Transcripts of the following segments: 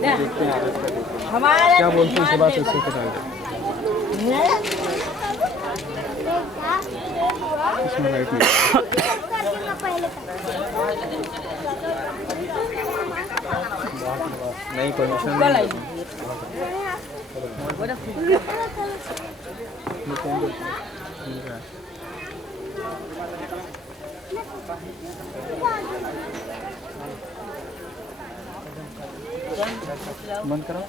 देखते हैं आदत का, देखते हैं क्या बोलते हैं सुबह से उसी के डाल दें। इसमें लाइट नहीं परमिशन बंद करो।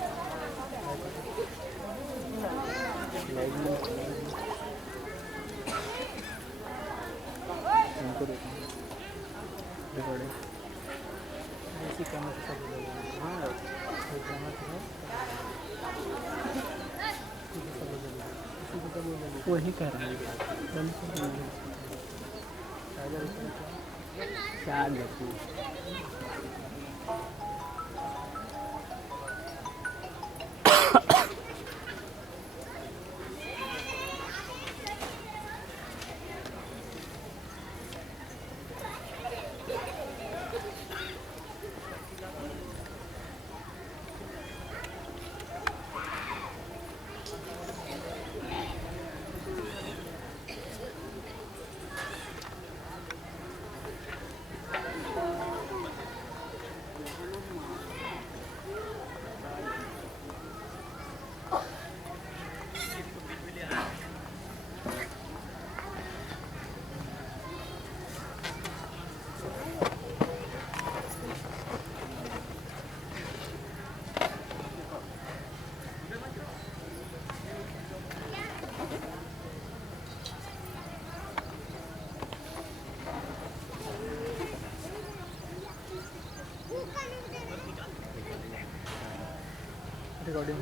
वही कह रहा है रिकॉर्डिंग।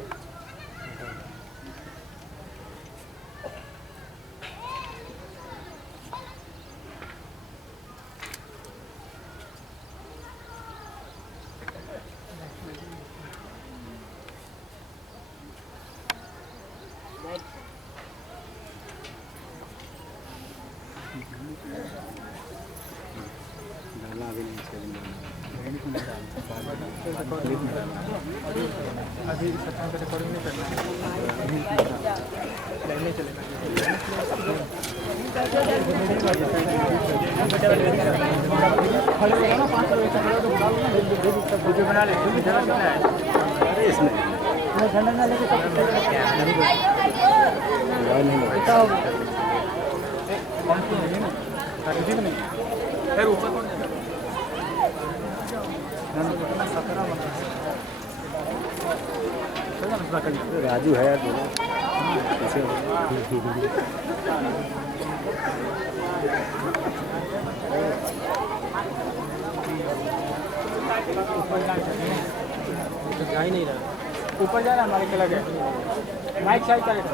अभी सत्संग का रिकॉर्डिंग नहीं करना है, लाइन नहीं चलेगा। बना ले जगह कितना है इसमें ठंडा ना लेके फिर ऊपर कौन राजू है यार दोनों कैसे जा ही नहीं रहा, ऊपर जा रहा हमारे के लगे माइक साइड करेगा।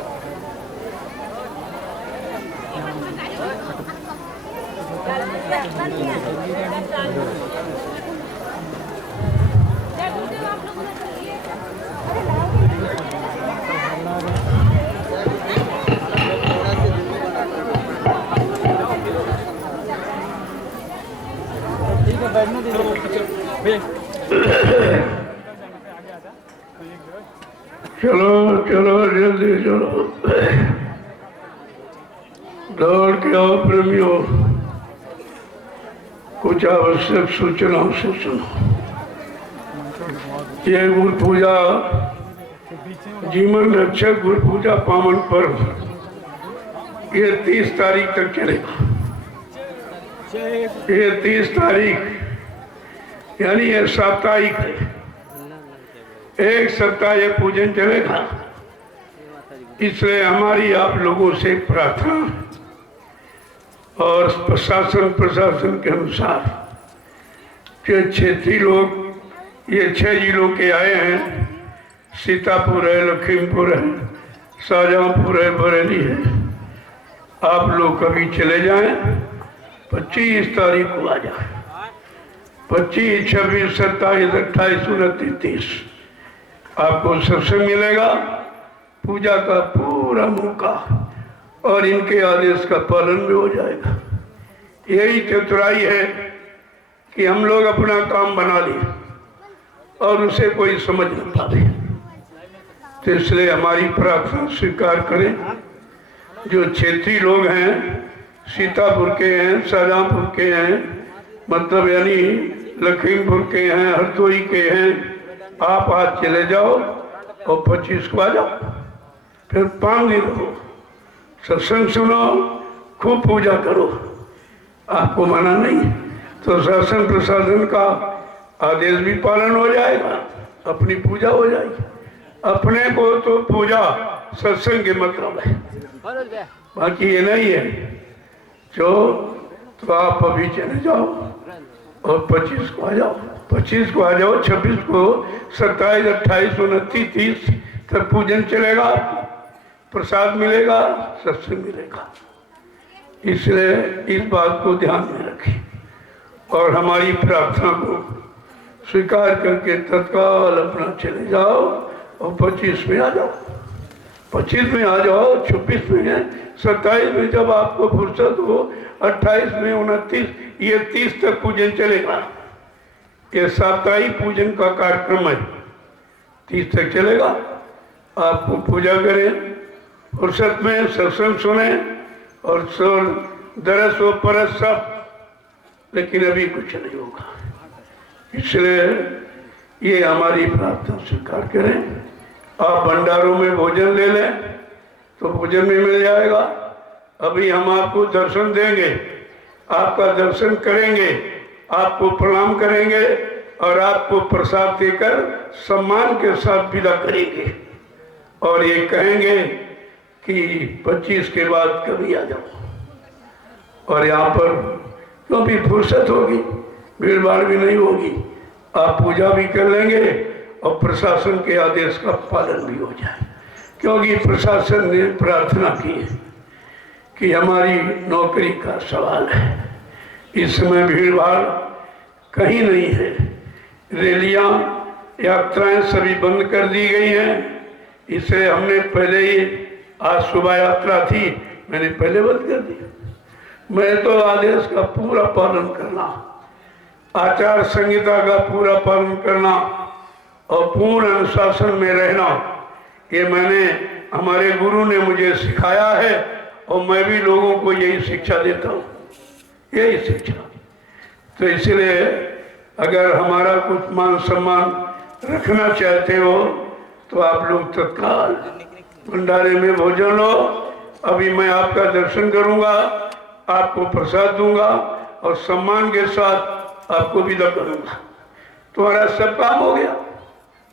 चलो चलो जल्दी चलो, दौड़ के आओ प्रेमियों। कुछ आवश्यक सूचनाओं से सुनो। ये गुरु पूजा जीवन रक्षक गुरु पूजा पावन पर्व ये 30 तारीख तक चलेगा। ये 30 तारीख यानी ये साप्ताहिक है, एक सप्ताह ये पूजन चलेगा। इसलिए हमारी आप लोगों से प्रार्थना और प्रशासन के अनुसार कि क्षेत्रीय लोग ये 6 जिलों के आए हैं, सीतापुर है, लखीमपुर है, शाहजहाँपुर है, बरेली है। आप लोग कभी चले जाएं, 25 तारीख को आ जाए। 25, 26, 27, 28, 29, 30 आपको सत्संग मिलेगा, पूजा का पूरा मौका और इनके आदेश का पालन भी हो जाएगा। यही चतुराई है कि हम लोग अपना काम बना लिए और उसे कोई समझ न पावे। तो इसलिए हमारी प्रार्थना स्वीकार करें। जो क्षेत्रीय लोग हैं, सीतापुर के हैं, शाहजहाँपुर के हैं, मतलब यानी लखीमपुर के हैं, हरदोई के हैं, आप आज चले जाओ और 25 को आ जाओ, फिर 5 दिन रहो, सत्संग सुनो, खूब पूजा करो। आपको मना नहीं तो शासन प्रशासन का आदेश भी पालन हो जाएगा, अपनी पूजा हो जाएगी। अपने को तो पूजा सत्संग के मतलब है, बाकी ये नहीं है। जो तो आप अभी चले जाओ और 25 को आ जाओ, 25 को आ जाओ, 26 को, 27, 28, 29, 30 तक पूजन चलेगा, प्रसाद मिलेगा, सत्संग मिलेगा। इसलिए इस बात को ध्यान में रखें और हमारी प्रार्थना को स्वीकार करके तत्काल अपना चले जाओ और 25 में आ जाओ, 25 में आ जाओ, 26 में, 27 में जब आपको फुर्सत हो, 28 में, 29, ये 30 तक पूजन चलेगा। ये साप्ताहिक पूजन का कार्यक्रम है, 30 तक चलेगा। आपको पूजा करें, फुर्सत में सत्संग सुने और दरस व परस सब, लेकिन अभी कुछ नहीं होगा। इसलिए ये हमारी प्रार्थना स्वीकार करें। आप भंडारों में भोजन ले लें तो भोजन भी मिल जाएगा। अभी हम आपको दर्शन देंगे, आपका दर्शन करेंगे, आपको प्रणाम करेंगे और आपको प्रसाद देकर सम्मान के साथ विदा करेंगे और ये कहेंगे कि 25 के बाद कभी आ जाओ। और यहाँ पर क्योंकि फुर्सत होगी, भीड़ भाड़ भी नहीं होगी, आप पूजा भी कर लेंगे और प्रशासन के आदेश का पालन भी हो जाए। क्योंकि प्रशासन ने प्रार्थना की है कि हमारी नौकरी का सवाल है, इस समय भीड़ भाड़ कहीं नहीं है, रैलियां यात्राएं सभी बंद कर दी गई हैं। इसलिए हमने पहले ही, आज सुबह यात्रा थी, मैंने पहले बंद कर दी। मैं तो आदेश का पूरा पालन करना, आचार संहिता का पूरा पालन करना और पूर्ण अनुशासन में रहना, ये मैंने, हमारे गुरु ने मुझे सिखाया है और मैं भी लोगों को यही शिक्षा देता हूँ, यही शिक्षा। तो इसलिए अगर हमारा कुछ मान सम्मान रखना चाहते हो तो आप लोग तत्काल भंडारे में भोजन लो। अभी मैं आपका दर्शन करूंगा, आपको प्रसाद दूंगा और सम्मान के साथ आपको विदा करूंगा। तुम्हारा सब काम हो गया,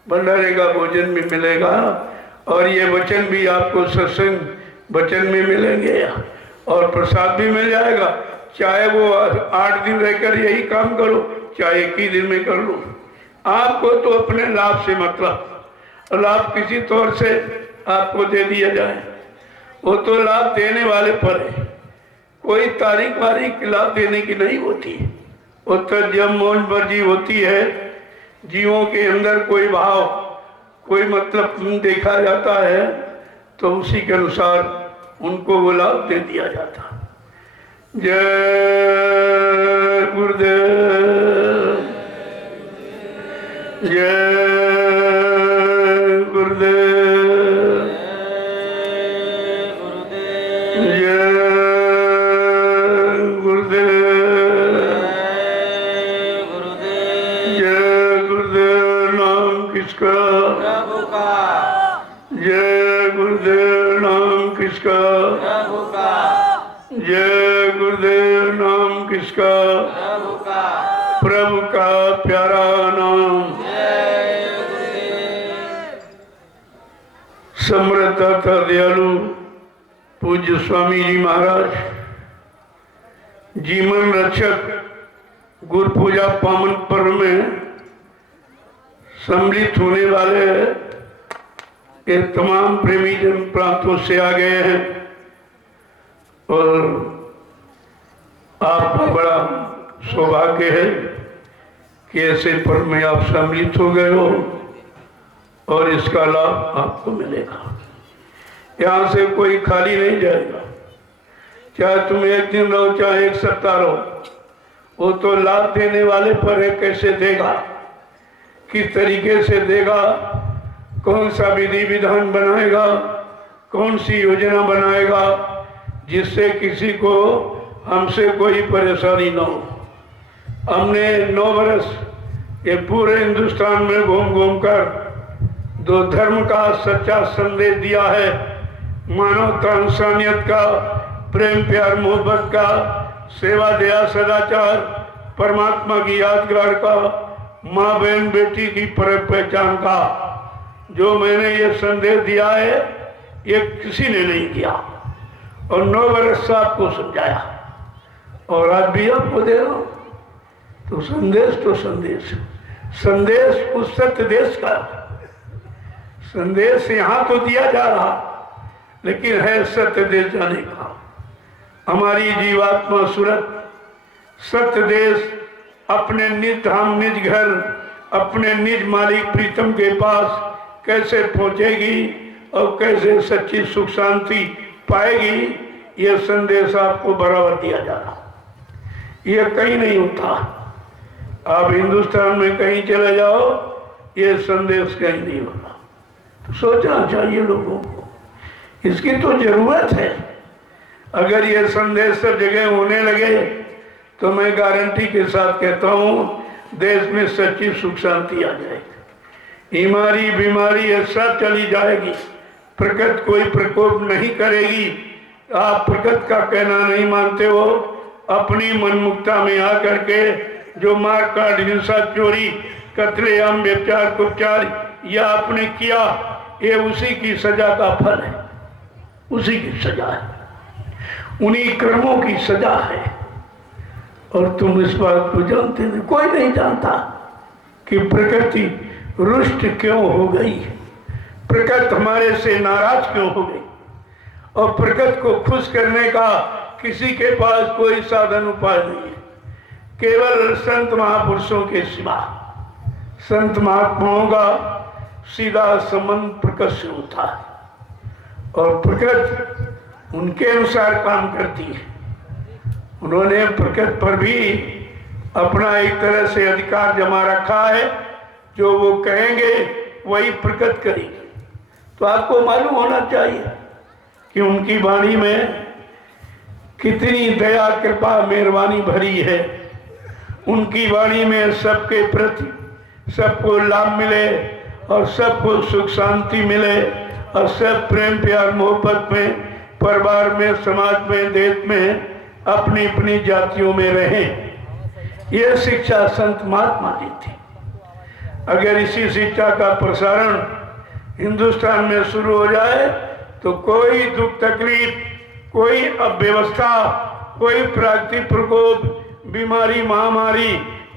भंडारे का भोजन भी मिलेगा और ये वचन भी आपको सत्संग वचन में मिलेंगे और प्रसाद भी मिल जाएगा। चाहे वो 8 दिन रहकर यही काम करो, चाहे 1 ही दिन में कर लो, आपको तो अपने लाभ से मतलब, लाभ किसी तौर से आपको दे दिया जाए, वो तो लाभ देने वाले पर है, कोई तारीख वारीख लाभ देने की नहीं होती। वो तो जब मौज मर्जी होती है, जीवों के अंदर कोई भाव, कोई मतलब देखा जाता है तो उसी के अनुसार उनको वो लाभ दे दिया जाता। जय गुरुदेव, जय गुरुदेव, जय गुरुदेव, जय गुरुदेव। नाम किसका? प्रभु का। जय गुरुदेव। नाम किसका? प्रभु का। जय गुरुदेव। नाम किसका? प्रभु का। प्रभु का प्यारा नाम। जय गुरुदेव। समर्थ तथा दयालु पूज्य स्वामी जी महाराज, जीवन रक्षक गुरु पूजा पावन पर्व में सम्मिलित होने वाले ये तमाम प्रेमी जन प्रांतों से आ गए हैं और आपका बड़ा सौभाग्य है कि ऐसे पर्व में आप सम्मिलित हो गए हो और इसका लाभ आपको मिलेगा। यहाँ से कोई खाली नहीं जाएगा, चाहे तुम 1 दिन रहो चाहे 1 सप्ताह रहो, वो तो लाभ देने वाले पर है, कैसे देगा। किस तरीके से देगा, कौन सा विधि विधान बनाएगा, कौन सी योजना बनाएगा जिससे किसी को हमसे कोई परेशानी न हो। हमने 9 वर्ष ये पूरे हिंदुस्तान में घूम घूम कर दो धर्म का सच्चा संदेश दिया है, मानवता इंसानियत का, प्रेम प्यार मोहब्बत का, सेवा दया सदाचार, परमात्मा की यादगार का, माँ बहन बेटी की परख पहचान का। जो मैंने ये संदेश दिया है ये किसी ने नहीं किया और 9 वर्ष से आपको समझाया और आज भी आपको दे रहा हूं। तो संदेश संदेश उस सत्य देश का संदेश यहाँ तो दिया जा रहा, लेकिन है सत्य देश जाने का। हमारी जीवात्मा सूरत सत्य देश अपने निज धाम, निज घर, अपने निज मालिक प्रीतम के पास कैसे पहुंचेगी और कैसे सच्ची सुख शांति पाएगी, यह संदेश आपको बराबर दिया जा रहा। यह कहीं नहीं होता। आप हिंदुस्तान में कहीं चले जाओ, यह संदेश कहीं नहीं होता। तो सोचना चाहिए लोगों को, इसकी तो जरूरत है। अगर यह संदेश सब जगह होने लगे तो मैं गारंटी के साथ कहता हूँ देश में सच्ची सुख शांति आ जाएगी। बीमारी बीमारी ये सब चली जाएगी, प्रकृति कोई प्रकोप नहीं करेगी। आप प्रकृति का कहना नहीं मानते हो, अपनी मनमुक्ता में आकर के जो मारकाट, हिंसा, चोरी, कत्लेआम, व्यभिचार, कुचार यह आपने किया, ये उसी की सजा का फल है, उसी की सजा है, उन्हीं कर्मों की सजा है। और तुम इस बात को जानते नहीं, कोई नहीं जानता कि प्रकृति रुष्ट क्यों हो गई, प्रकृति हमारे से नाराज क्यों हो गई। और प्रकृति को खुश करने का किसी के पास कोई साधन उपाय नहीं है, केवल संत महापुरुषों के सिवा। संत महात्माओं का सीधा संबंध प्रकृति से होता है और प्रकृति उनके अनुसार काम करती है। उन्होंने प्रकृति पर भी अपना एक तरह से अधिकार जमा रखा है, जो वो कहेंगे वही प्रकृति करेगी। तो आपको मालूम होना चाहिए कि उनकी वाणी में कितनी दया, कृपा, मेहरबानी भरी है। उनकी वाणी में सबके प्रति सबको लाभ मिले और सबको सुख शांति मिले और सब प्रेम प्यार मोहब्बत में, परिवार में, समाज में, देश में अपनी अपनी जातियों में रहें। यह शिक्षा संत महात्मा दी थी। अगर इसी शिक्षा का प्रसारण हिंदुस्तान में शुरू हो जाए तो कोई दुख तकलीफ, कोई अव्यवस्था, कोई प्राकृतिक प्रकोप, बीमारी, महामारी,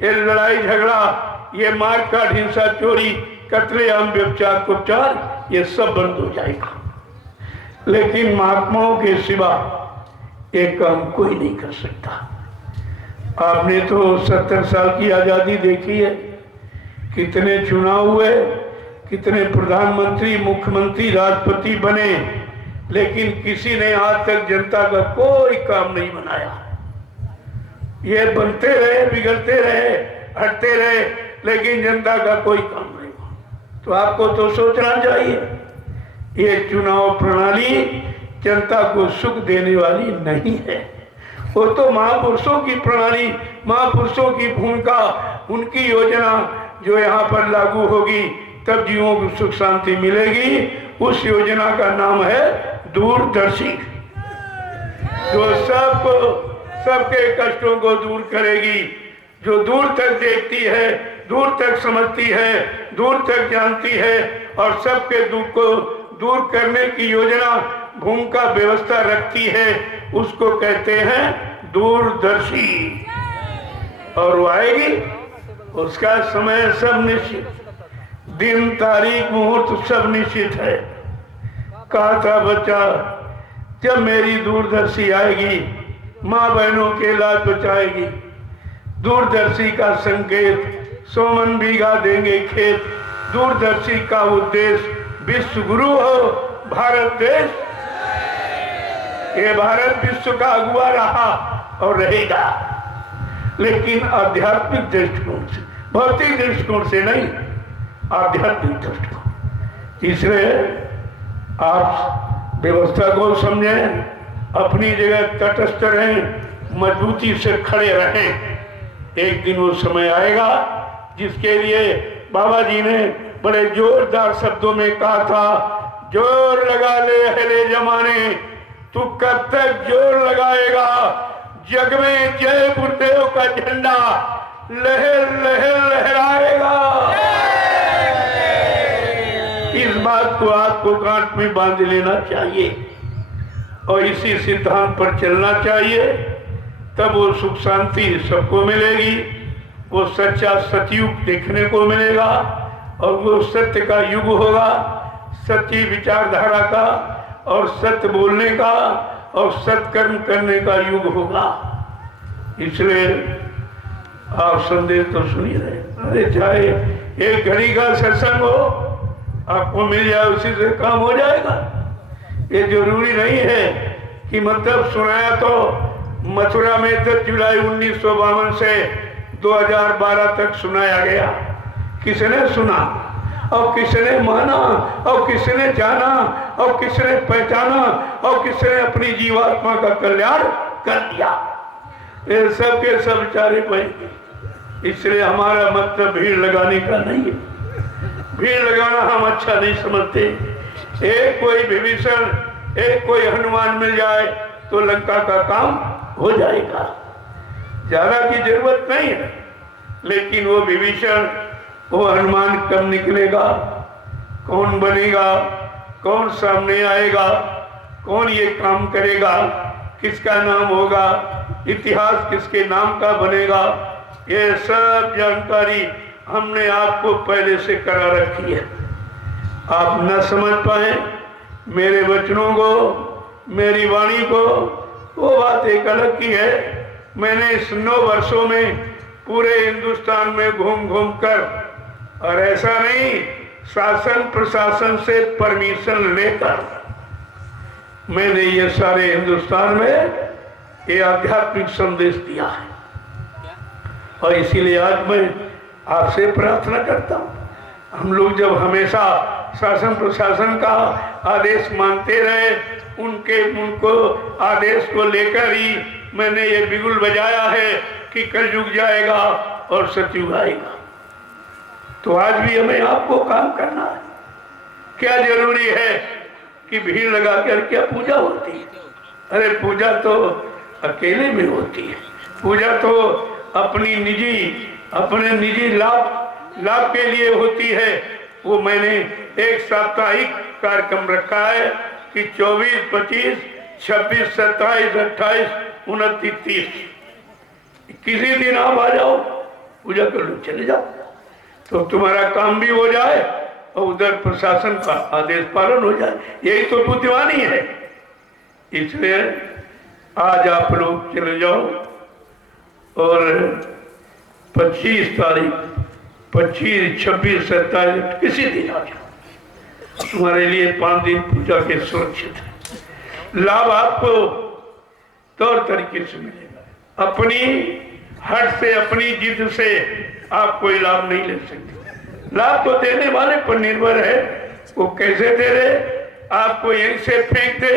ये लड़ाई झगड़ा, ये मारकाट, हिंसा, चोरी, कत्लेआम, व्यभिचार, कुचार, ये सब बंद हो जाएगा। लेकिन महात्माओं के सिवा एक काम कोई नहीं कर सकता। आपने तो 70 साल की आज़ादी देखी है, कितने चुनाव हुए, कितने प्रधानमंत्री, मुख्यमंत्री, राष्ट्रपति बने, लेकिन किसी ने आज तक जनता का कोई काम नहीं बनाया। ये बनते रहे, बिगड़ते रहे, हटते रहे, लेकिन जनता का कोई काम नहीं हुआ। तो आपको तो सोचना चाहिए, ये चुनाव प्रणाली जनता को सुख देने वाली नहीं है। वो तो महापुरुषों की प्रणाली, महापुरुषों की भूमिका, उनकी योजना जो यहाँ पर लागू होगी तब जीवों को सुख शांति मिलेगी। उस योजना का नाम है दूरदर्शी, जो सबके कष्टों को दूर करेगी, जो दूर तक देखती है, दूर तक समझती है, दूर तक जानती है और सबके दुख को दूर करने की योजना, भूमिका, व्यवस्था रखती है। उसको कहते हैं दूरदर्शी। और वो आएगी, उसका समय सब निश्चित, दिन, तारीख, मुहूर्त सब निश्चित है। कहा था बच्चा, जब मेरी दूरदर्शी आएगी माँ बहनों के लाज बचाएगी। दूरदर्शी का संकेत 100 मन बीघा देंगे खेत। दूरदर्शी का उद्देश्य विश्व गुरु हो भारत देश। ये भारत विश्व का अगुवा रहा और रहेगा, लेकिन आध्यात्मिक दृष्टिकोण से, भौतिक दृष्टिकोण से नहीं। आध्यात्मिक दृष्टिकोण। इसलिए आप व्यवस्था को समझें, अपनी जगह तटस्थ रहें, मजबूती से खड़े रहें। एक दिन वो समय आएगा जिसके लिए बाबा जी ने बड़े जोरदार शब्दों में कहा था, जोर लगा ले अहले जमाने, तू कब तक जोर लगाएगा, जग में जय गुरुदेव का झंडा लहर लहर लहराएगा। इस बात को आपको गांठ में बांध लेना चाहिए और इसी सिद्धांत पर चलना चाहिए, तब वो सुख शांति सबको मिलेगी, वो सच्चा सतयुग देखने को मिलेगा और वो सत्य का युग होगा, सच्ची विचारधारा का और सत्य बोलने का और सत्कर्म करने का युग होगा। इसलिए आप संदेश तो सुनिए रहे, अरे चाहे एक घड़ी का सत्संग हो आपको मिल जाए, उसी से काम हो जाएगा। ये जरूरी नहीं है कि मतलब सुनाया तो मथुरा में 10 जुलाई 1952 से 2012 तक सुनाया गया, किसने सुना और किसने माना और किसने जाना और किसने पहचाना और किसने अपनी जीवात्मा का कल्याण कर दिया, ये सब के सब चारे पे। इसलिए हमारा मतलब भीड़ लगाने का नहीं है, भीड़ लगाना हम अच्छा नहीं समझते। एक कोई विभीषण, एक कोई हनुमान मिल जाए तो लंका का काम हो जाएगा, ज्यादा की जरूरत नहीं है। लेकिन वो विभीषण, वो हनुमान कब निकलेगा, कौन बनेगा, कौन सामने आएगा, कौन ये काम करेगा, किसका नाम होगा, इतिहास किसके नाम का बनेगा, ये सब जानकारी हमने आपको पहले से करा रखी है। आप न समझ पाए मेरे वचनों को, मेरी वाणी को, वो बात एक अलग की है। मैंने इस 9 वर्षों में पूरे हिंदुस्तान में घूम घूम कर, और ऐसा नहीं शासन प्रशासन से परमिशन लेकर, मैंने ये सारे हिंदुस्तान में ये आध्यात्मिक संदेश दिया है। और इसीलिए आज मैं आपसे प्रार्थना करता हूँ, हम लोग जब हमेशा शासन प्रशासन का आदेश मानते रहे, उनको आदेश को लेकर ही मैंने ये बिगुल बजाया है कि कलयुग जाएगा और सतयुग आएगा। तो आज भी हमें आपको काम करना है। क्या जरूरी है कि भीड़ लगा कर क्या पूजा होती है? अरे पूजा तो अकेले में होती है, पूजा तो अपने निजी लाभ के लिए होती है। वो मैंने एक साप्ताहिक कार्यक्रम रखा है कि 24, 25, 26, 27, 28, 29, 30 किसी दिन आप आ जाओ, पूजा कर लो, चले जाओ, तो तुम्हारा काम भी हो जाए और उधर प्रशासन का आदेश पालन हो जाए। यही तो बुद्धिमानी है। इसलिए आज आप लोग चले जाओ और 25 तारीख, 25, 26, 27 किसी दिन आ जाओ, तुम्हारे लिए 5 दिन पूजा के सुरक्षित है। लाभ आपको तौर तरीके से मिलेगा। अपनी हट से, अपनी जिद से आप कोई लाभ नहीं ले सकते। लाभ तो देने वाले पर निर्भर है, वो कैसे दे रहे, आपको यहीं से फेंक दे,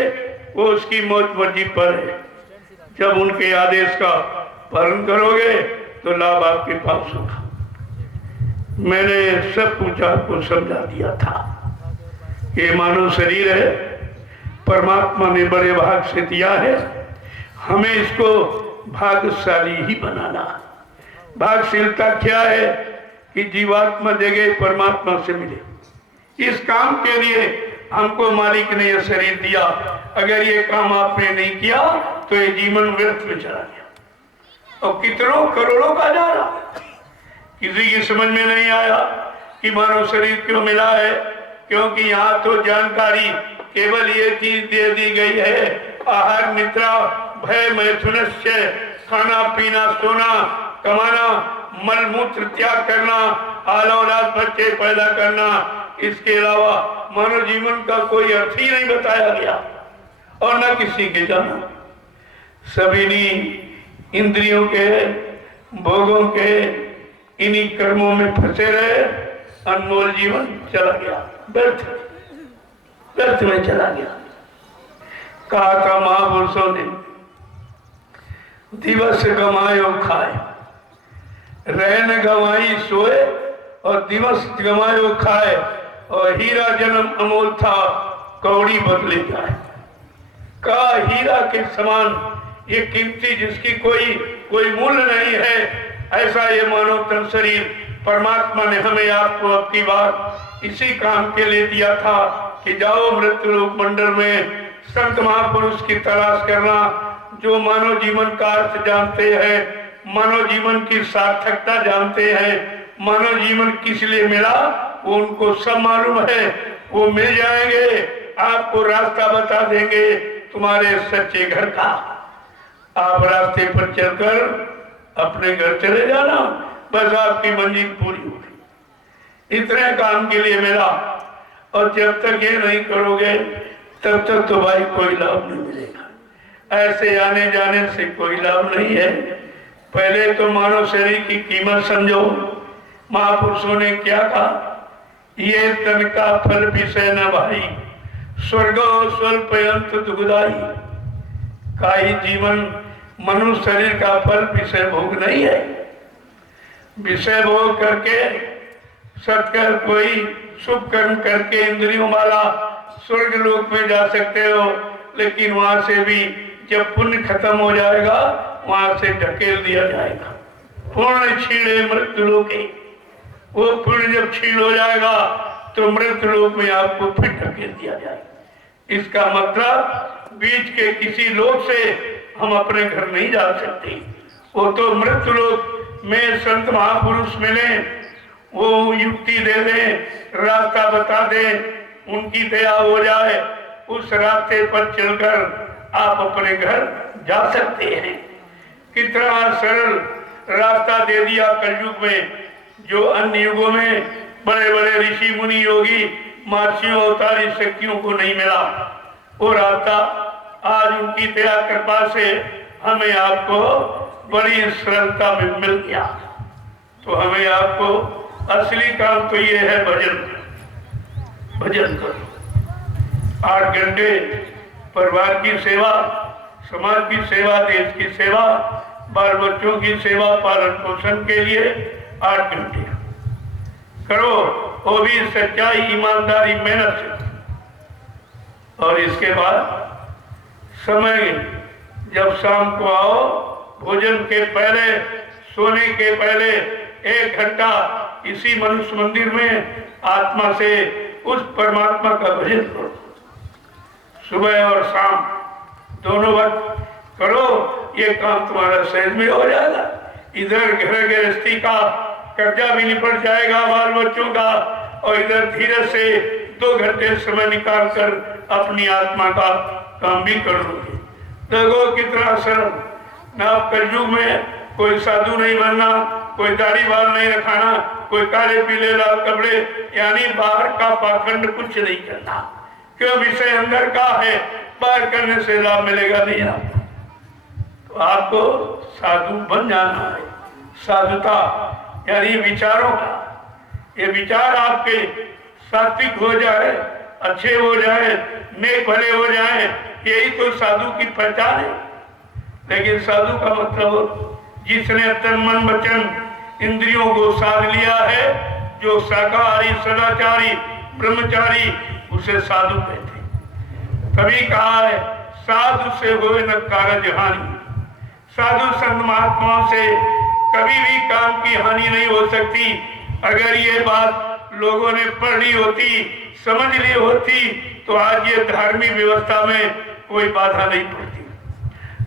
वो उसकी मौज मर्जी पर है। जब उनके आदेश का पालन करोगे तो लाभ आपके पास होगा। मैंने सब कुछ आपको समझा दिया था। ये मानव शरीर है, परमात्मा ने बड़े भाग से दिया है, हमें इसको भाग्यशाली ही बनाना। भाग्यशीलता क्या है कि जीवात्मा जगह परमात्मा से मिले। इस काम के लिए हमको मालिक ने यह शरीर दिया। अगर ये काम आपने नहीं किया तो ये जीवन व्यर्थ में चला गया और कितनों करोड़ों का जा रहा। किसी की समझ में नहीं आया कि मानव शरीर क्यों मिला है, क्योंकि यहाँ तो जानकारी केवल ये चीज दे दी गई है, आहार निद्रा भय मैथुनस्य, खाना पीना सोना कमाना, मल मूत्र त्याग करना, आल औलाद बच्चे पैदा करना। इसके अलावा मानव जीवन का कोई अर्थ ही नहीं बताया गया और न किसी के जाना। सभी ने इंद्रियों के, भोगों के, इन्हीं कर्मों में फंसे रहे अनमोल जीवन चला गया, व्यर्थ व्यर्थ में चला गया। कहा था महापुरुषों ने, दिवस गमायो खाए, रहन गवाई सोए और दिवस गमायो खाए, और हीरा जन्म अमोल था कौड़ी बदले जाए। कहा हीरा के समान ये कीमती जिसकी कोई मूल्य नहीं है, ऐसा ये मानव तन शरीर परमात्मा ने हमें आपको अब की बार इसी काम के लिए दिया था कि जाओ मृत्यु लोक मंडल में संत महापुरुष की तलाश करना, जो मानव जीवन का अर्थ जानते हैं, मानव जीवन की सार्थकता जानते हैं, मानव जीवन किस लिए मिला वो उनको सब मालूम है। वो मिल जाएंगे, आपको रास्ता बता देंगे तुम्हारे सच्चे घर का। आप रास्ते पर चलकर अपने घर चले जाना, बस आपकी मंजिल पूरी होगी। इतने काम के लिए मिला, और जब तक ये नहीं करोगे तब तक तो भाई कोई लाभ नहीं मिलेगा। ऐसे आने जाने से कोई लाभ नहीं है। पहले तो मानव शरीर की कीमत समझो। महापुरुषों ने क्या कहा, ये तन का फल विषय न भाई, स्वर्गो स्वल्प अंत दुखदाई। काई जीवन मनुष्य शरीर का फल विषय भोग नहीं है। विषय भोग करके सत्कर्म कोई शुभ कर्म करके इंद्रियों वाला स्वर्ग लोक में जा सकते हो, लेकिन वहां से भी जब पुण्य खत्म हो जाएगा वहां से ढकेल दिया जाएगा। पूर्ण छीड़े मृत्यु लोके, वो पुण्य जब छीड़ हो जाएगा तो मृत्यु लोक में आपको फिर ढकेल दिया जाएगा। इसका मतलब बीच के किसी लोक से हम अपने घर नहीं जा सकते। वो तो मृत्यु लोक में संत महापुरुष मिले, वो युक्ति दे दे, रास्ता बता दे, उनकी दया हो जाए, उस रास्ते पर चलकर आप अपने घर जा सकते हैं। कितना सरल रास्ता दे दिया कलयुग में, जो अन्य युगों में बड़े बड़े ऋषि मुनि योगी महर्षियों अवतारी शक्तियों को नहीं मिला। वो रास्ता आज उनकी दया कृपा से हमें आपको बड़ी सरलता में मिल गया। तो हमें आपको असली काम तो ये है, भजन करो। 8 घंटे परिवार की सेवा, समाज की सेवा, देश की सेवा, बाल बच्चों की सेवा, पालन पोषण के लिए 8 घंटे करो, वो भी सच्चाई, ईमानदारी, मेहनत से। और इसके बाद समय जब शाम को आओ, भोजन के पहले, सोने के पहले 1 घंटा इसी मनुष्य मंदिर में आत्मा से उस परमात्मा का भजन करो। सुबह और शाम दोनों वक्त करो, ये काम तुम्हारा सहज में हो जाएगा। इधर घर गृहस्थी का कर्जा भी निपट जाएगा, बाल बच्चों का, और इधर धीरज से 2 घंटे समय निकाल कर अपनी आत्मा का काम भी कर लोगे। देखो कितना सरल। ना कलयुग में कोई साधु नहीं बनना, कोई दाढ़ी बाल नहीं रखाना, कोई काले पीले लाल कपड़े, यानी बाहर का पाखंड कुछ नहीं करना। क्यों? विषय अंदर का है, बाहर करने से लाभ मिलेगा नहीं आपको। तो आपको साधु बन जाना है। साधुता यानी विचारों का, ये विचार आपके सात्विक हो जाए, अच्छे हो जाए, नेक भले हो जाए, यही तो साधु की पहचान है। लेकिन साधु का मतलब जिसने तन मन वचन इंद्रियों को साध लिया है, जो शाकाहारी, सदाचारी, ब्रह्मचारी, उसे साधु कहते। तभी कहा है साधु से होए न कारज हानि। साधु संत महात्माओं से कभी भी काम की हानि नहीं हो सकती। अगर ये बात लोगों ने पढ़ ली होती, समझ ली होती, तो आज ये धार्मिक व्यवस्था में कोई बाधा नहीं पड़ती।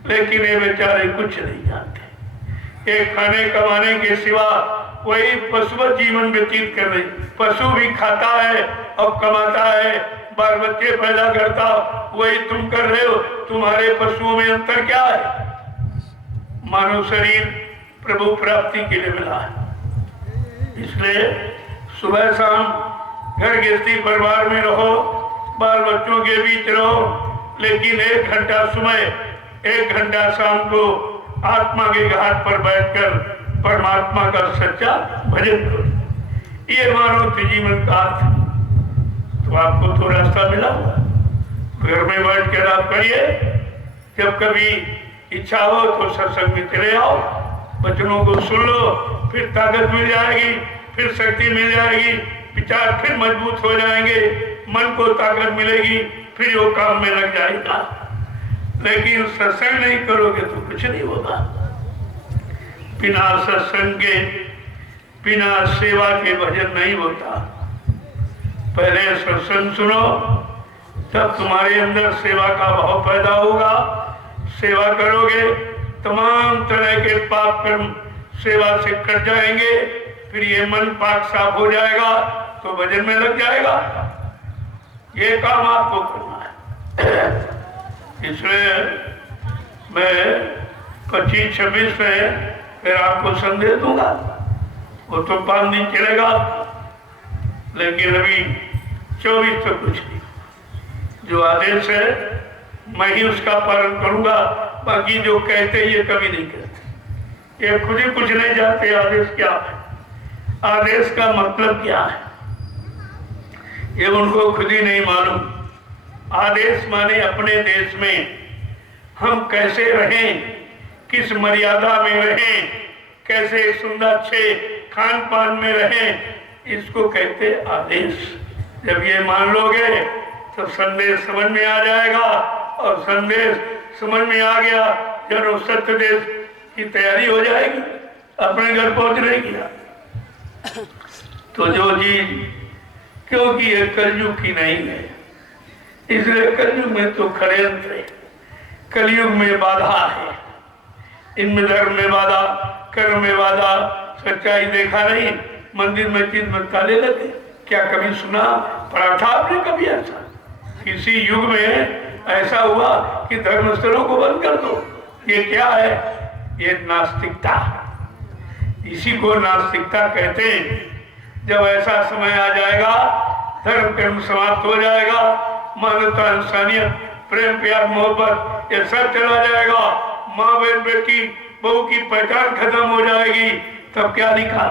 लेकिन ये बेचारे कुछ नहीं जानते। ये खाने कमाने के सिवा वही पशुवत जीवन व्यतीत कर रहे। पशु भी खाता है और कमाता है, बाल बच्चे पैदा करता, वही तुम कर रहे हो। तुम्हारे पशुओं में अंतर क्या है? मानव शरीर प्रभु प्राप्ति के लिए मिला है। इसलिए सुबह शाम घर गृहस्थी परिवार में रहो, बाल बच्चों के बीच रहो, लेकिन 1 घंटा सुबह, 1 घंटा शाम को आत्मा के घाट पर बैठकर परमात्मा का सच्चा भजन करो। ये मानो तो जीवन का अर्थ। तो आपको तो रास्ता मिला, घर में बैठ कर आप करिए, जब कभी इच्छा हो तो सत्संग में चले आओ, वचनों को सुन लो, फिर ताकत मिल जाएगी, फिर शक्ति मिल जाएगी, विचार फिर मजबूत हो जाएंगे, मन को ताकत मिलेगी, फिर वो काम में लग जाएगा। लेकिन सत्संग नहीं करोगे तो कुछ नहीं होगा। बिना सत्संग के, बिना सेवा के भजन नहीं होता। पहले सत्संग सुनो, तब तुम्हारे अंदर सेवा का भाव पैदा होगा। सेवा करोगे, तमाम तरह के पाप कर्म सेवा से कट जाएंगे, फिर ये मन पाक साफ हो जाएगा तो भजन में लग जाएगा। ये काम आपको करना है। इसलिए मैं 25-26 में फिर आपको संदेश दूंगा, वो तो 5 दिन चलेगा, लेकिन अभी 24 तो कुछ नहीं। जो आदेश है मैं ही उसका पालन करूंगा, बाकी जो कहते ये कभी नहीं कहते, ये खुद ही कुछ नहीं जानते आदेश क्या है, आदेश का मतलब क्या है, ये उनको खुद ही नहीं मालूम। आदेश माने अपने देश में हम कैसे रहें, किस मर्यादा में रहें, कैसे सुंदर अच्छे खान पान में रहें, इसको कहते आदेश। जब ये मान लोगे तो संदेश समझ में आ जाएगा, और संदेश समझ में आ गया, जब सत्य देश की तैयारी हो जाएगी अपने घर पहुंचने की। तो जो चीज, क्योंकि ये कलयुग की नहीं है, इसलिए कलयुग में तो षड्यंत्र है, कलयुग में बाधा है, इनमें धर्म में बाधा, कर्म में बाधा, सच्चाई देखा नहीं, मंदिर में चीज में ताले लगे। क्या कभी सुना, पढ़ा था आपने कभी ऐसा? किसी युग में ऐसा हुआ कि धर्मस्थलों को बंद कर दो? ये क्या है? ये नास्तिकता, इसी को नास्तिकता कहते हैं। जब ऐसा समय आ जाएगा, धर्म कर्म समाप्त हो जाएगा, मानवता, इंसानियत, प्रेम, प्यार, मोहब्बत ये सब चला जाएगा, माँ बहन बेटी बहू की पहचान खत्म हो जाएगी, तब क्या लिखा?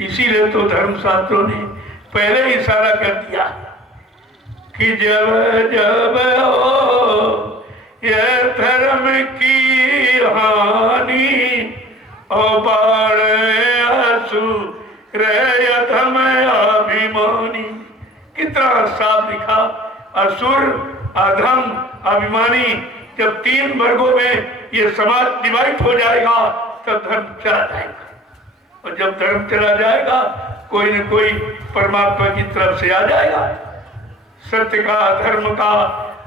इसीलिए तो धर्मशास्त्रों ने पहले इशारा कर दिया कि जब जब हो ये धर्म की हानि और बाढ़ असुर अधम अभिमानी। कितना साफ लिखा, असुर, अधम, अभिमानी। जब 3 वर्गों में ये समाज डिवाइड हो जाएगा तब धर्म चला जाएगा, और जब धर्म चला जाएगा कोई न कोई परमात्मा की तरफ से आ जाएगा। सत्य का, धर्म का,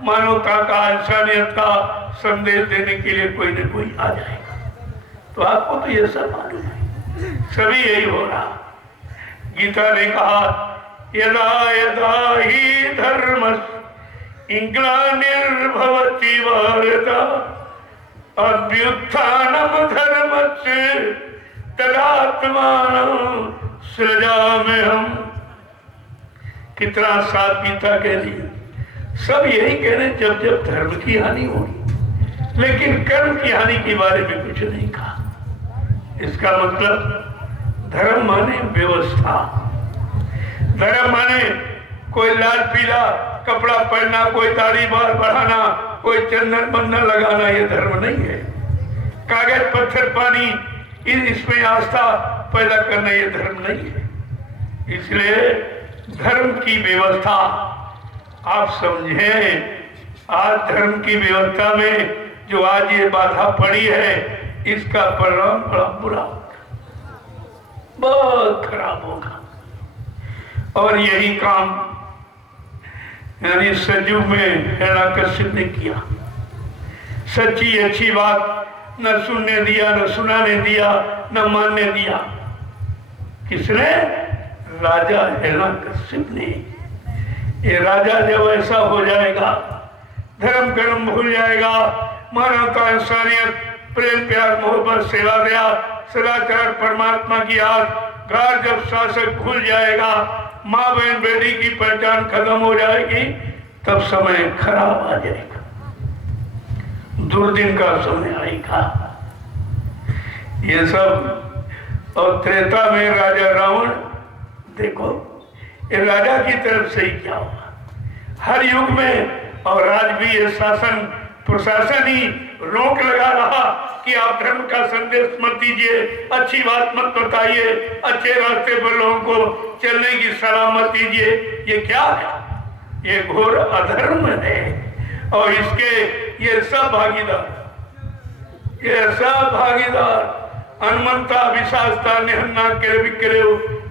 मानवता का, इंसानियत का संदेश देने के लिए कोई न कोई आ जाएगा। तो आपको तो ये सब मालूम है, सभी यही हो रहा। गीता ने कहा, यदा यदा ही धर्म ग्लानिर्भवति भारत अभ्युत्थानम धर्मस्य तदात्मानं सृजाम्यहम्। कितना साफ गीता कह रही है, सब यही कह रहे हैं जब जब धर्म की हानि होगी, लेकिन कर्म की हानि के बारे में कुछ नहीं कहा। इसका मतलब धर्म माने व्यवस्था, धर्म माने कोई लाल पीला कपड़ा पहनना, कोई दाढ़ी बाल बढ़ाना, कोई चंदन बंदन लगाना, ये धर्म नहीं है। कागज पत्थर पानी इसमें आस्था पैदा करना ये धर्म नहीं है। इसलिए धर्म की व्यवस्था आप समझें। आज धर्म की व्यवस्था में जो आज ये बाधा पड़ी है, इसका परिणाम बड़ा बुरा होगा, बहुत खराब होगा। और यही काम यानी सतयुग में हिरण्यकश्यप ने किया। सच्ची अच्छी बात न सुनने दिया, न सुनाने दिया, न मानने दिया। किसने? राजा हिरण्यकश्यप ने। ये राजा जब ऐसा हो जाएगा, धर्म कर्म भूल जाएगा, मानवता, इंसानियत, प्रेम, प्यार, मोहब्बत, सेवा दया, सदाचार, परमात्मा की याद, घर जब शासक भूल जाएगा, माँ बहन बेटी की पहचान खत्म हो जाएगी, तब समय खराब आ जाएगा, दुर्दिन का समय आएगा। ये सब। और त्रेता में राजा रावण देखो ये राजा की तरफ से ही क्या हुआ। हर युग में और आज भी ये शासन प्रशासन ही रोक लगा रहा कि आप धर्म का संदेश मत दीजिए, अच्छी बात मत बताइए, अच्छे रास्ते पर लोगों को चलने की सलाह मत दीजिए। ये क्या है? ये घोर अधर्म है। और इसके ये सब भागीदार हनुमंता विशास्ता निहन्ना के विक्रय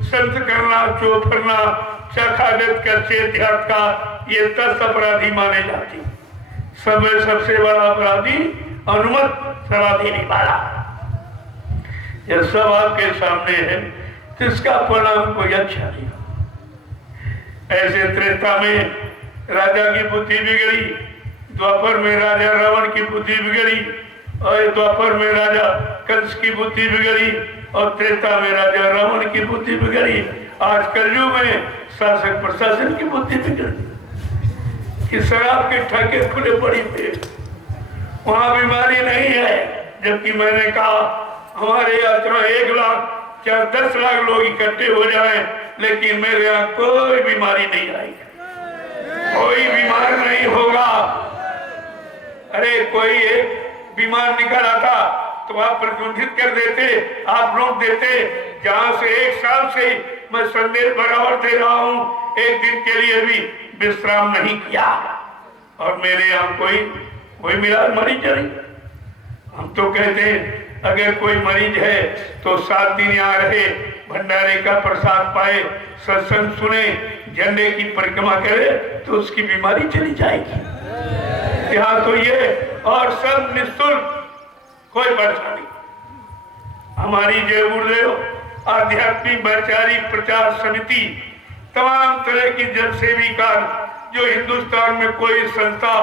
संत करना चोपरना चखादत का चेत्यात का ये 10 अपराधी माने जाते। सबसे बड़ा अपराधी अनुमत शराब देने वाला। यह सब आपके सामने है, किसका परिणाम कोई अच्छा नहीं। ऐसे त्रेता में राजा की बुद्धि बिगड़ी, द्वापर में राजा रावण की बुद्धि बिगड़ी, और द्वापर में राजा कंस की बुद्धि बिगड़ी, और त्रेता में राजा रावण की बुद्धि बिगड़ी। आज कलयुग में शासक प्रशासन की बुद्धि बिगड़ी कि शराब के ठेके खुले पड़ी थे, वहां बीमारी नहीं है। जबकि मैंने कहा हमारे यहाँ 1 लाख चाहे 10 लाख लोग इकट्ठे हो जाएं, लेकिन मेरे यहाँ कोई बीमारी नहीं आएगी, कोई बीमार नहीं होगा। अरे कोई एक बीमार निकल आता तो आप प्रतिबंधित कर देते, आप रोक देते। जहां से 1 साल से मैं संदेश बराबर दे रहा हूं, एक दिन के लिए भी विश्राम नहीं किया, और मेरे यहाँ कोई मिला मरीज नहीं। हम तो कहते हैं अगर कोई मरीज है तो 7 दिन यहाँ रहे, भंडारे का प्रसाद पाए, सत्संग सुने, झंडे की परिक्रमा करे तो उसकी बीमारी चली जाएगी। यहाँ तो ये और सब निःशुल्क, कोई परेशानी। हमारी जय गुरुदेव आध्यात्मिक वैचारिक प्रचार समिति तमाम तरह की जन सेवी कार्य जो हिंदुस्तान में कोई संस्था,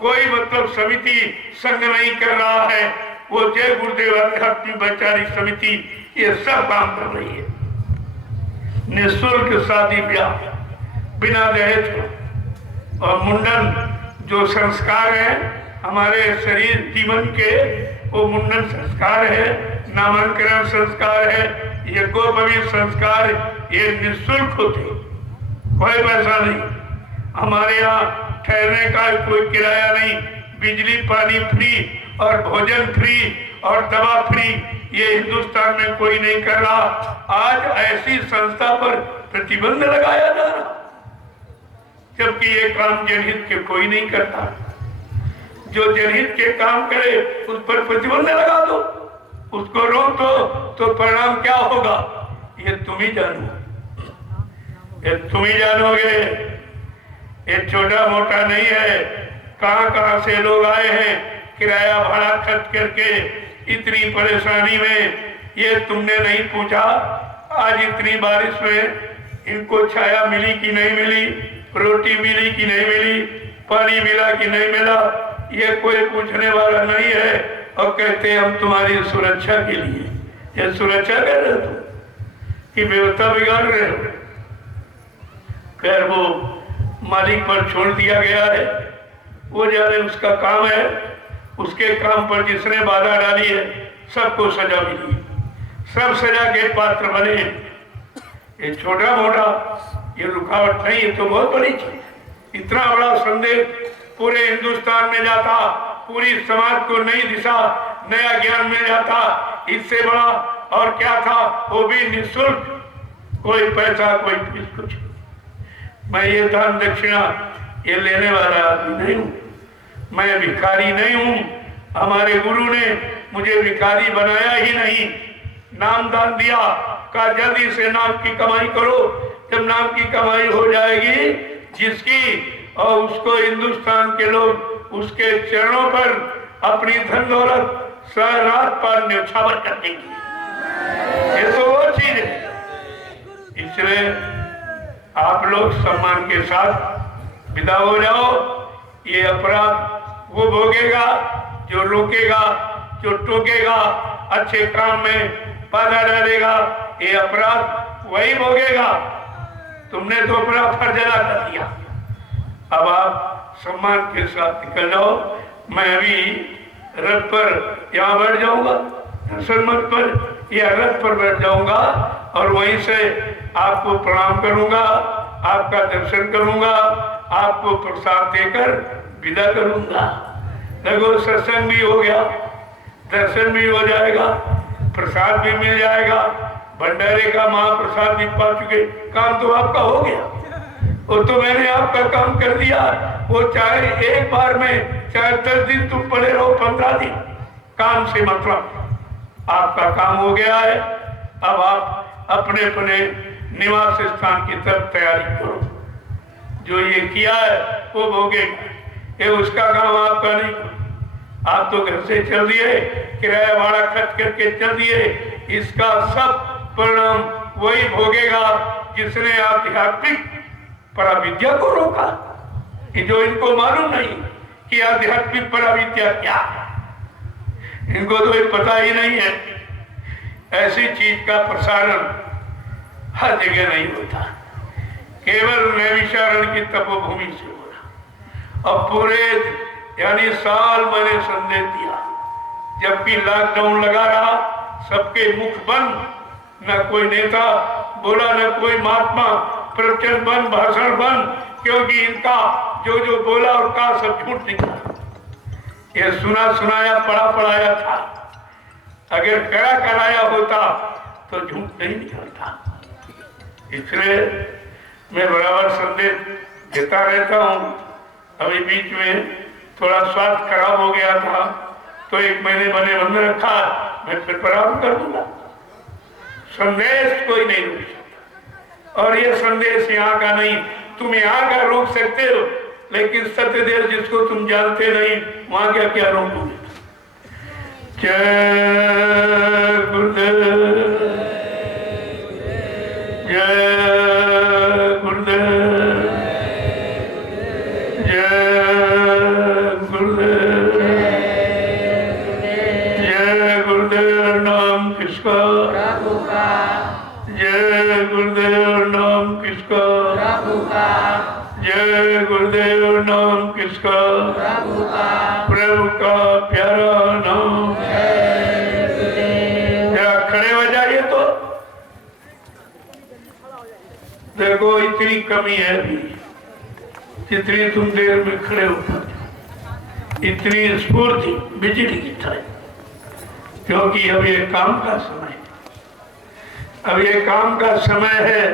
कोई मतलब समिति संघ नहीं कर रहा है, वो जय गुरुदेव आध्यात्मिक वैचारिक समिति ये सब काम कर रही है। निःशुल्क शादी ब्याह बिना दहेज और मुंडन जो संस्कार है हमारे शरीर जीवन के, वो मुंडन संस्कार है, नामकरण संस्कार है, यज्ञोपवीत संस्कार, ये निःशुल्क होते, कोई पैसा नहीं। हमारे यहाँ ठहरने का कोई किराया नहीं, बिजली पानी फ्री और भोजन फ्री और दवा फ्री, ये हिंदुस्तान में कोई नहीं कर रहा। आज ऐसी संस्था पर प्रतिबंध लगाया जा रहा, जबकि ये काम जनहित के कोई नहीं करता। जो जनहित के काम करे उस पर प्रतिबंध लगा दो, उसको रोक दो, तो परिणाम क्या होगा ये तुम ही जानो, ये तुम ही जानोगे। ये छोटा मोटा नहीं है, कहां से लोग आए हैं किराया भाड़ा खर्च करके इतनी परेशानी में। ये तुमने नहीं पूछा आज इतनी बारिश में इनको छाया मिली कि नहीं मिली, रोटी मिली कि नहीं मिली, पानी मिला कि नहीं मिला, ये कोई पूछने वाला नहीं है। और कहते हैं हम तुम्हारी सुरक्षा के लिए, ये सुरक्षा कर रहे हो तुम कि व्यवस्था बिगाड़ रहे हो। खैर वो मालिक पर छोड़ दिया गया है, वो जाने उसका काम है। उसके काम पर जिसने बाधा डाली है सबको सजा मिली, सब सजा के पात्र बने। ये छोटा मोटा ये रुकावट नहीं, ये तो बहुत बड़ी चीज। इतना बड़ा संदेश पूरे हिंदुस्तान में जाता, पूरी समाज को नई दिशा नया ज्ञान मिल जाता, इससे बड़ा और क्या था। वो भी निःशुल्क, कोई पैसा कोई फीस कुछ। मैं ये दान दक्षिणा ये लेने वाला आदमी नहीं हूँ, मैं भिखारी नहीं हूँ। हमारे गुरु ने मुझे भिखारी बनाया ही नहीं, नाम दान दिया, कहा जल्दी से नाम की कमाई करो। जब नाम की कमाई हो जाएगी जिसकी, और उसको हिंदुस्तान के लोग उसके चरणों पर अपनी धन दौलत रात पार न्यौछावर कर देंगे। ये तो वो चीज है। इसलिए आप लोग सम्मान के साथ विदा हो जाओ। ये अपराध वो भोगेगा जो रोकेगा, जो टोकेगा, अच्छे काम में बाधा डालेगा, ये अपराध वही भोगेगा। तुमने तो अपना फर्ज अदा कर दिया, अब आप सम्मान के साथ निकल जाओ। मैं अभी रथ पर यहाँ बैठ जाऊंगा, दर्शन मंच पर या रथ पर बैठ जाऊंगा। और वहीं से आपको प्रणाम करूंगा, आपका दर्शन करूंगा, आपको प्रसाद देकर विदा करूंगा। देखो सत्संग भी हो गया, दर्शन भी हो जाएगा, प्रसाद भी मिल जाएगा, भंडारे का महाप्रसाद भी पा चुके, काम तो आपका हो गया। वो तो मैंने आपका काम कर दिया। वो चाहे एक बार में, चाहे 10 दिन तुम पड़े रहो, 15 दिन, काम से मतलब आपका काम हो गया है। अब आप अपने अपने निवास स्थान की तरफ तैयारी करो। जो ये किया है वो भोगेगा, ये उसका काम आपका नहीं। आप तो घर से चल दिए, किराया भाड़ा खर्च करके चल दिए, इसका सब परिणाम वही भोगेगा जिसने आध्यात्मिक पराविद्या को रोका। कि जो इनको मालूम नहीं कि आध्यात्मिक पराविद्या क्या है, इनको तो ये पता ही नहीं है। ऐसी चीज का प्रसारण हर जगह नहीं होता, केवल नैमिषारण्य की तपोभूमि से हो रहा। अब पूरे यानी साल मैंने संदेश दिया, जबकि लॉकडाउन लगा रहा, सबके मुख बंद, न कोई नेता बोला, न कोई महात्मा, प्रवचन बंद, भाषण बंद, क्योंकि इनका जो जो बोला और कहा सब झूठ निकला। ये सुना सुनाया पढ़ा पढ़ाया था, अगर कड़ा कराया होता तो झूठ नहीं निकलता। इसलिए मैं बराबर संदेश देता रहता हूँ। अभी बीच में थोड़ा स्वास्थ्य खराब हो गया था, तो 1 महीने बने बंद रखा, मैं फिर प्रारंभ कर दूंगा। संदेश कोई नहीं रोक सकता, और ये संदेश यहाँ का नहीं। तुम यहाँ का रोक सकते हो, लेकिन सत्यदेव जिसको तुम जानते नहीं, वहां क्या क्या रोकोगे। जय गुरुदेव, जय गुरुदेव, जय गुरुदेव, जय गुरुदेव। नाम किसका? प्रभु का। जय गुरुदेव। नाम किसका? प्रभु का। जय गुरुदेव। नाम किसका? प्रभु का। प्रभु का प्यारा नाम। जरा खड़े हो जाइए तो देखो, इतनी कमी है अभी, जितनी तुम देर में खड़े हो पाते, इतनी स्फूर्ति बिजली की तरह। क्योंकि अब ये काम का समय है, अब ये काम का समय है।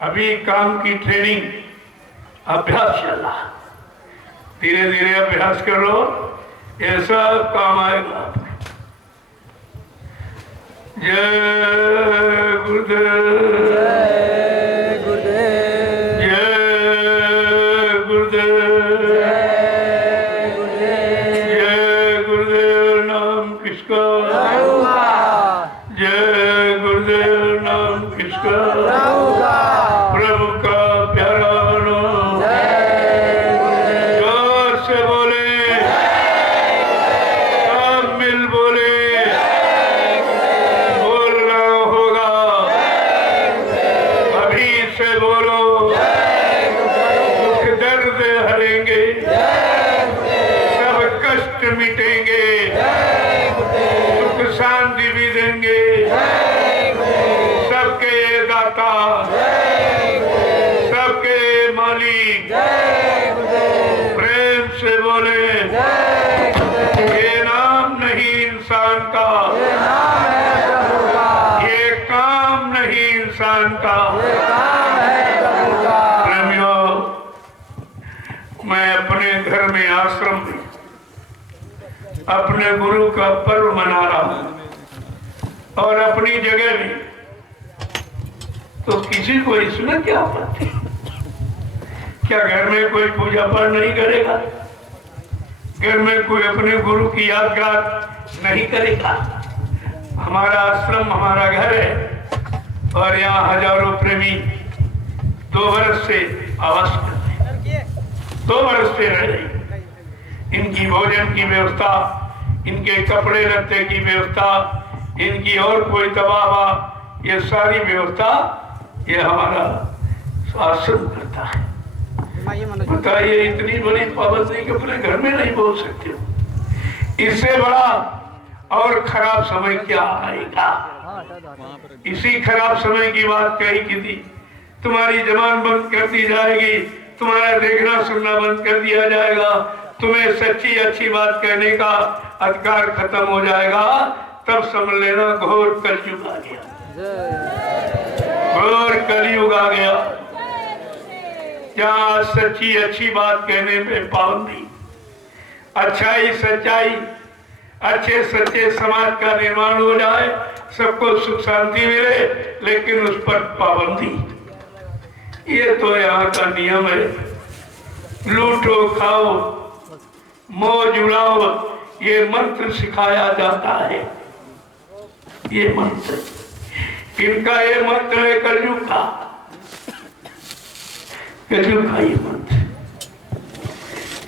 अभी काम की ट्रेनिंग, अभ्यास चल रहा। धीरे धीरे अभ्यास करो, ये सब काम आएगा। जय गुरुदेव, जय गुरुदेव, जय गुरुदेव, जय गुरुदेव। जय गुरुदेव। नाम किसका? प्रभु का। जय गुरुदेव। नाम किसका? प्रभु का। प्रभु का प्यारा नाम। जोर से बोले, सब मिल बोले, बोलना होगा, अभी से बोलो, दुख दर्द हरेंगे, सब कष्ट मिटेंगे, सुख शांति भी देंगे, सबके दाता, सबके मालिक। प्रेम से बोले, ये नाम नहीं इंसान का, ये काम नहीं इंसान का। प्रेमियों, मैं अपने घर में, आश्रम में, अपने गुरु का पर्व मना रहा हूं, और अपनी जगह भी, तो किसी को इसमें क्या आपत्ति? क्या घर में कोई पूजा पाठ नहीं करेगा? घर में कोई अपने गुरु की यादगार नहीं करेगा? हमारा आश्रम हमारा घर है, और यहाँ हजारों प्रेमी 2 वर्ष से आवास करते हैं, 2 वर्ष से रह रहे। इनकी भोजन की व्यवस्था, इनके कपड़े लत्ते की व्यवस्था, इनकी और कोई दबाव, ये सारी व्यवस्था ये हमारा आश्रम करता है। बताइए, इतनी बड़ी पाबंदी के अपने घर में नहीं बोल सकते हो, इससे बड़ा और खराब समय क्या आएगा? इसी खराब समय की बात कही की थी। तुम्हारी जबान बंद कर दी जाएगी, तुम्हारा देखना सुनना बंद कर दिया जाएगा, तुम्हें सच्ची अच्छी बात कहने का अधिकार खत्म हो जाएगा। तब समझ लेना घोर कलयुग आ गया, घोर कलयुग आ गया। जहाँ सच्ची अच्छी बात कहने पे पाबंदी, अच्छाई सच्चाई, अच्छे सच्चे समाज का निर्माण हो जाए, सबको सुख शांति मिले, लेकिन उस पर पाबंदी। ये तो यहाँ का नियम है। लूटो खाओ मौज उड़ाओ, ये मंत्र सिखाया जाता है। ये मंत्र इनका, ये मंत्र है कलयुग का, कलयुग का ये मंत्र।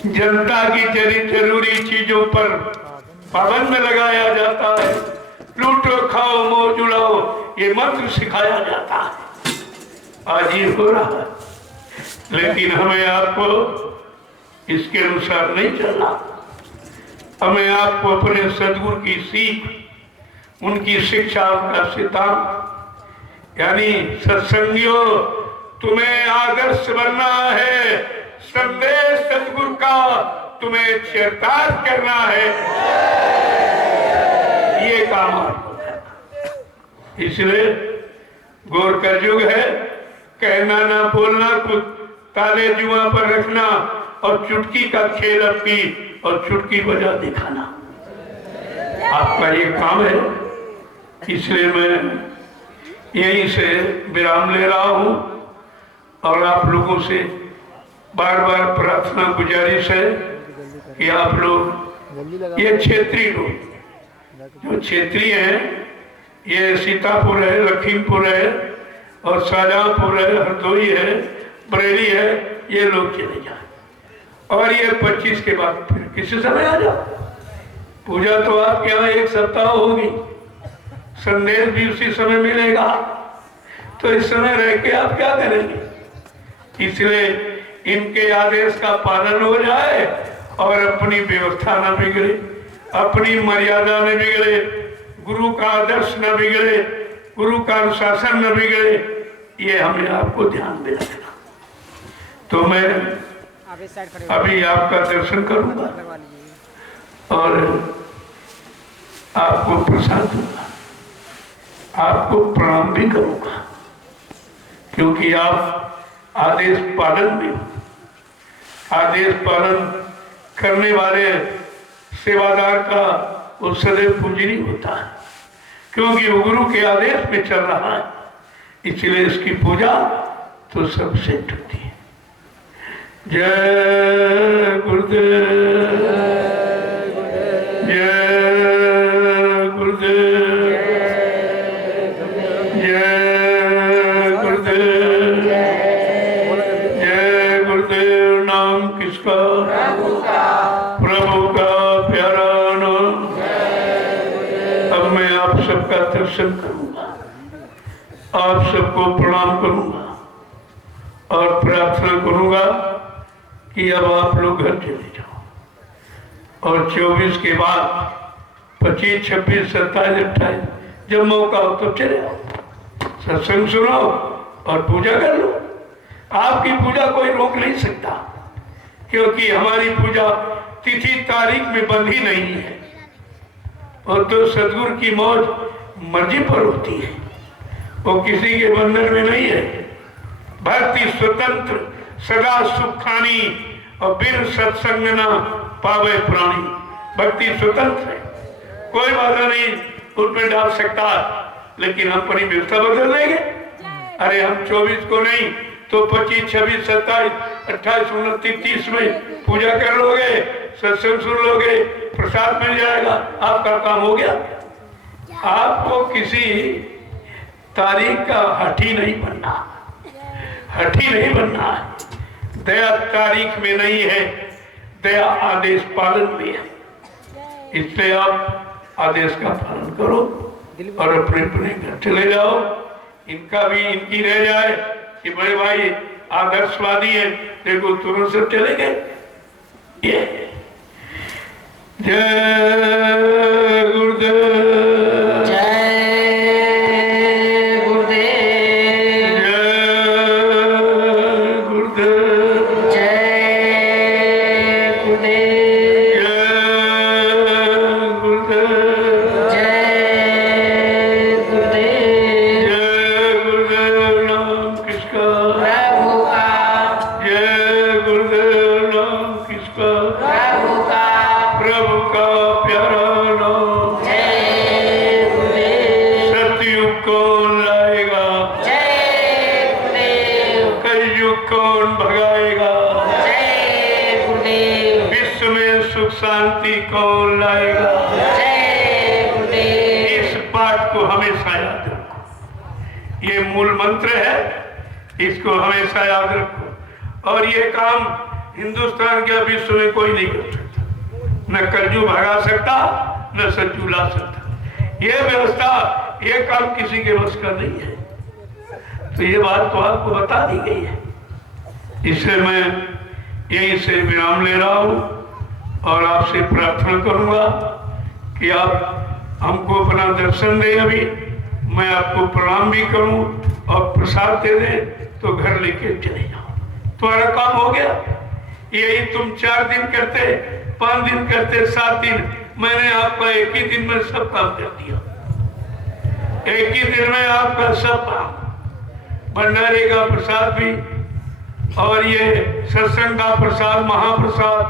जनता की जरूरी चीजों पर पाबंद लगाया जाता है। लूटो खाओ मौज उड़ाओ, ये मंत्र सिखाया जाता है। आज ये हो रहा है, लेकिन हमें आपको इसके अनुसार नहीं चलना। हमें आपको अपने सदगुरु की सीख, उनकी शिक्षा, उनका सिद्धांत, यानी सत्संगियों, तुम्हें आदर्श बनना है। संदेश सदगुरु का तुम्हें चरितार्थ करना है, ये काम आपको करना। इसलिए घोर कलयुग है। कहना ना बोलना, कुछ ताले जुआ पर रखना और चुटकी का खेल अपनी और चुटकी बजा दिखाना, आपका ये काम है। इसलिए मैं यहीं से विराम ले रहा हूं और आप लोगों से बार बार प्रार्थना गुजारिश है कि आप लोग, ये क्षेत्रीय लोग, जो क्षेत्रीय हैं, ये सीतापुर है, लखीमपुर है और शाहजहांपुर है, हरदोई है, बरेली है, ये लोग चले जाए। और ये 25 के बाद फिर किसी समय आ जाओ। पूजा तो आपके यहाँ 1 सप्ताह होगी, संदेश भी उसी समय मिलेगा। तो इस समय रह के आप क्या करेंगे? इसलिए इनके आदेश का पालन हो जाए और अपनी व्यवस्था न बिगड़े, अपनी मर्यादा न बिगड़े, गुरु का आदर्श न बिगड़े, गुरु का अनुशासन न बिगड़े, ये हमें आपको ध्यान में रखना। तो मैं अभी आपका दर्शन करूंगा और आपको प्रसाद दूंगा, आपको प्रणाम भी करूंगा, क्योंकि आप आदेश पालन में हो। आदेश पालन करने वाले सेवादार का वो सदैव पूजनीय होता है, क्योंकि वो गुरु के आदेश में चल रहा है। इसलिए इसकी पूजा तो सबसे होती है। जय गुरुदेव, जय गुरुदेव, जय गुरुदेव, जय गुरुदेव। नाम किसका? प्रभु का प्यारा नाम। अब मैं आप सबका दर्शन करूंगा, आप सबको प्रणाम करूंगा और प्रार्थना करूंगा कि अब आप लोग घर चले जाओ। और 24 के बाद 25, 26, 27, 28 जब मौका हो तब चले आओ, सत्संग सुनो और पूजा कर लो। आपकी पूजा कोई रोक नहीं सकता, क्योंकि हमारी पूजा तिथि तारीख में बंधी नहीं है। और तो सदगुरु की मौज मर्जी पर होती है, वो किसी के बंधन में नहीं है। भक्ति स्वतंत्र सदा सुख खानी और बिन सत्संग न पावे प्राणी। भक्ति स्वतंत्र है, कोई बाधा नहीं उसमें डाल सकता, लेकिन हम अपनी व्यवस्था बदल देंगे। अरे हम 24 को नहीं तो 25, 26, 27, 28, 29, 30 में पूजा कर लोगे, सत्संग सुन लोगे, प्रसाद मिल जाएगा, आपका काम हो गया। आपको किसी तारीख का हठी नहीं बनना, हठी नहीं बनना है। दया तारीख में नहीं है, दया आदेश पालन में है। इसलिए आप आदेश का पालन करो और अपने अपने घर चले जाओ। इनका भी इनकी रह जाए कि बड़े भाई आदर्शवादी है, देखो तुरंत से चले गए। ये जय गुरुदेव, जय काम भगाएगा? जय गुरुदेव। विश्व में सुख शांति कौन लाएगा? जय गुरुदेव। इस पाठ को हमेशा याद रखो, ये मूल मंत्र है, इसको हमेशा याद रखो। और ये काम हिंदुस्तान के विश्व में कोई नहीं कर सकता, न कलजू भगा सकता, न सज्जू ला सकता। ये व्यवस्था, ये काम किसी के बस का नहीं है। तो ये बात तो आपको बता दी गई है, इसलिए मैं यहीं से विराम ले रहा हूँ और आपसे प्रार्थना करूँगा कि आप हमको अपना दर्शन दें। अभी मैं आपको प्रणाम भी करूँ और प्रसाद दे दें तो घर लेके चले जाओ। तुम्हारा काम हो गया। यही तुम 4 दिन करते, 5 दिन करते, 7 दिन, मैंने आपका एक ही दिन में सब काम कर दिया। एक ही दिन में आपका सब काम, भंडारे का प्रसाद भी और ये सत्संग का प्रसाद, महाप्रसाद,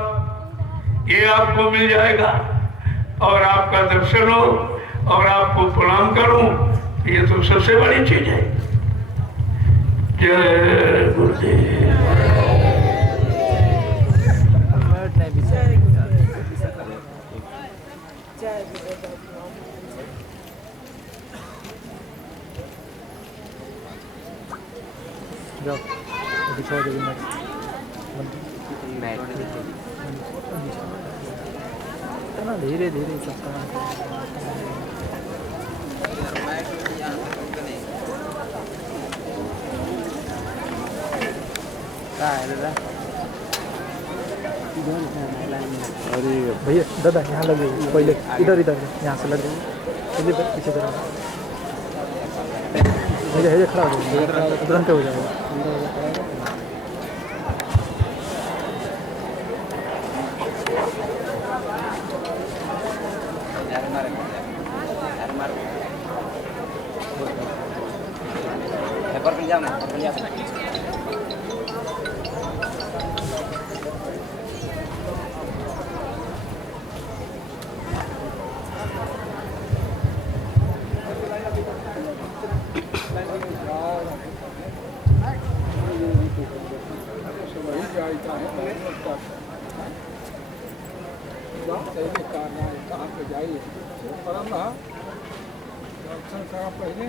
ये आपको मिल जाएगा और आपका दर्शन हो और आपको प्रणाम करूं, ये तो सबसे बड़ी चीज है। जय गुरुदेव। जाओ दिखाओ देवी मैट ना धीरे धीरे सबका अरे भैया दादा यहाँ लगे पहले, इधर इधर यहाँ से लग रही है, पीछे तरह है खड़ा हो जाएगा, तुरंत हो जाएगा। जाइए पहले